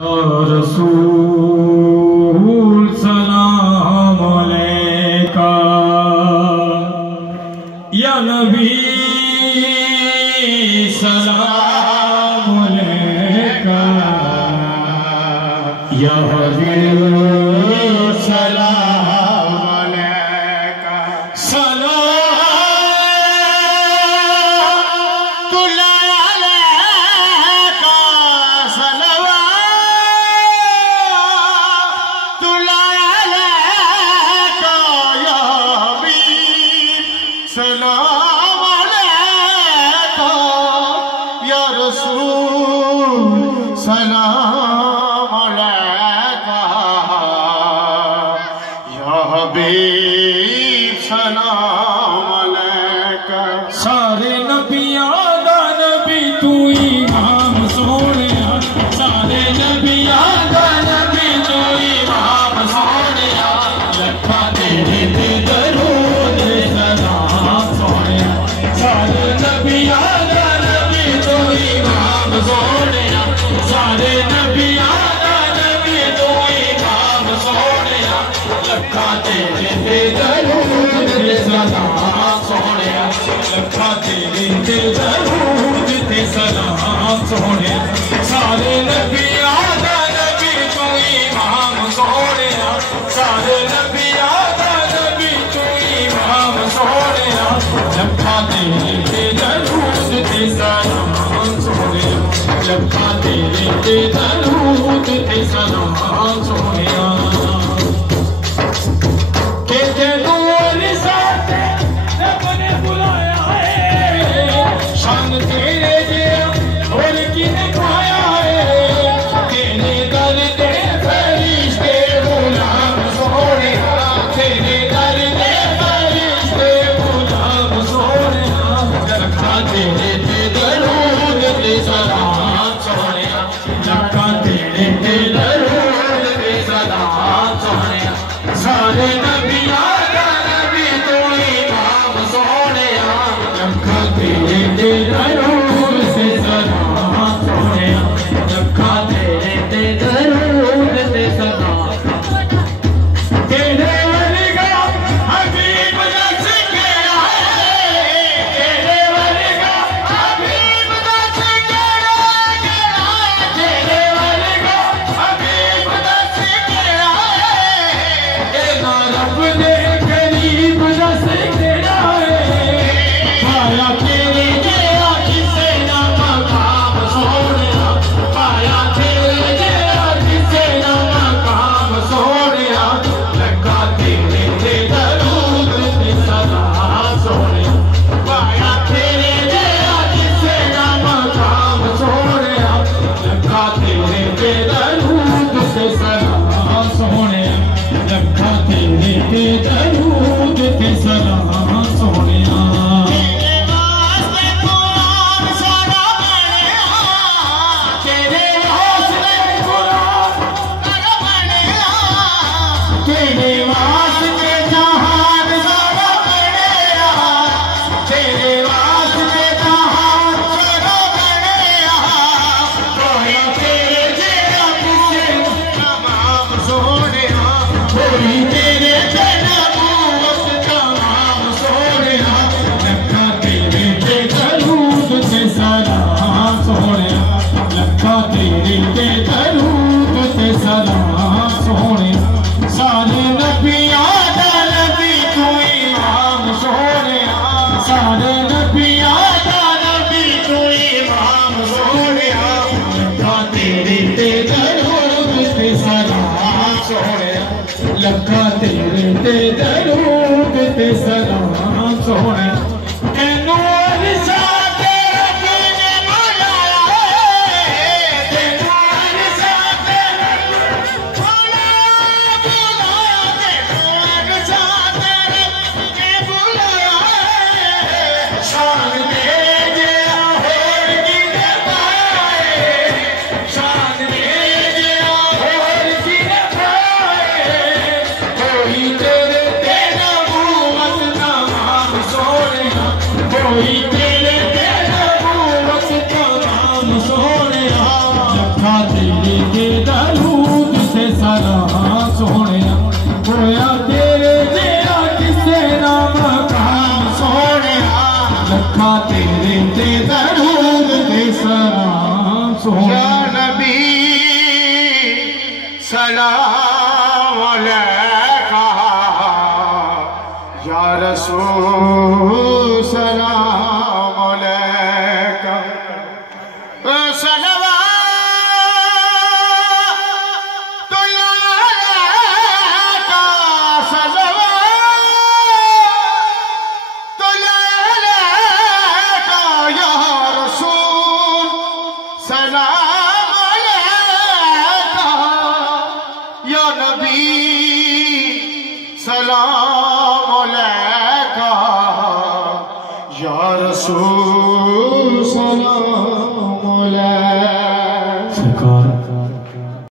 रसूल सलाम अलैका या नबी सलाम अलैका या हबीब सलाम अलैका सलाम अलैका या रसूल सलाम अलैका या हबीब सलाम अलैका। सारे नबियां दा नबी तू इमाम सोनिया, सारे नबियां दा नबी तू इमाम सोनिया, लखा तेरे ते दरूद सलाम सोनिया। सारे नबियां दा नबी तू इमाम सोनिया, सारे नबियां दा नबी तू इमाम सोनिया, लखा तेरे ते दरूद सलाम सोनिया, लखा तेरे ते दरूद ते सलाम सोनिया। सारे नबियां दा नबी तू इमाम सोनिया, सारे नबियां दा नबी तू इमाम सोनिया, लखा तेरे ते दरूद ते सलाम सोनिया, लखा तेरे ते दरूद ते सलाम सोनिया। शान तेरे दिया और किने पाया है, तेरे दर दे फरिश्ते गुलाम सोनिया, तेरे दर दे फरिश्ते गुलाम सोनिया, लखा तेरे ते दरूद ते सलाम सोनिया, लखा तेरे ते दरूद ते सलाम सोनिया। सारे नबियां दा नबी तू इमाम सोनिया, लखा तेरे ते दरूद ते सलाम सोनिया, लखा तेरे ते दरूद ते सलाम। तेरे वर्गा हबीब दस के आए, तेरे वर्गा हबीब दस के आए, तेरे वर्गा हबीब दस के आए, तेरा रब ने करीब दस के आए, पाया तेरे जया किसे ना मकाम सोनिया, पाया तेरे जया किसे ना मकाम सोनिया, लखा तेरे ते दरूद ते सलाम सोनिया, पाया तेरे जया किसे ना मकाम सोनिया, लखा तेरे ते दरूद ते सलाम सोनिया, लखा तेरे ते दरूद ते सलाम सोनिया। तेरे वास्ते जहान सारा बनेया, तेरे वास्ते जहान सारा बनेया, कोई तेरे जेड़ा किसे तमाम सोनिया, कोई तेरे जेड़ा नबूवत तमाम सोनिया, लखा तेरे ते दरूद ते सलाम सोनिया, लखा तेरे ते दरूद ते सलाम सोनिया। सारे नबियां दा नबी तू इमाम सोनिया, सारे नबियां दा नबी तू इमाम सोनिया, लखा तेरे ते दरूद ते सलाम सोनिया, लखा तेरे ते दरूद ते सलाम सोनिया। तेनू अरसा ते रब ने बुलाया है, तेनू अरसा ते रब शान दे जिया होर किने पाया है, शान दे जिया होर किने पाया है, कोई तेरे ते नबूवत तमाम सोनिया। सलाम अलैका या रसूल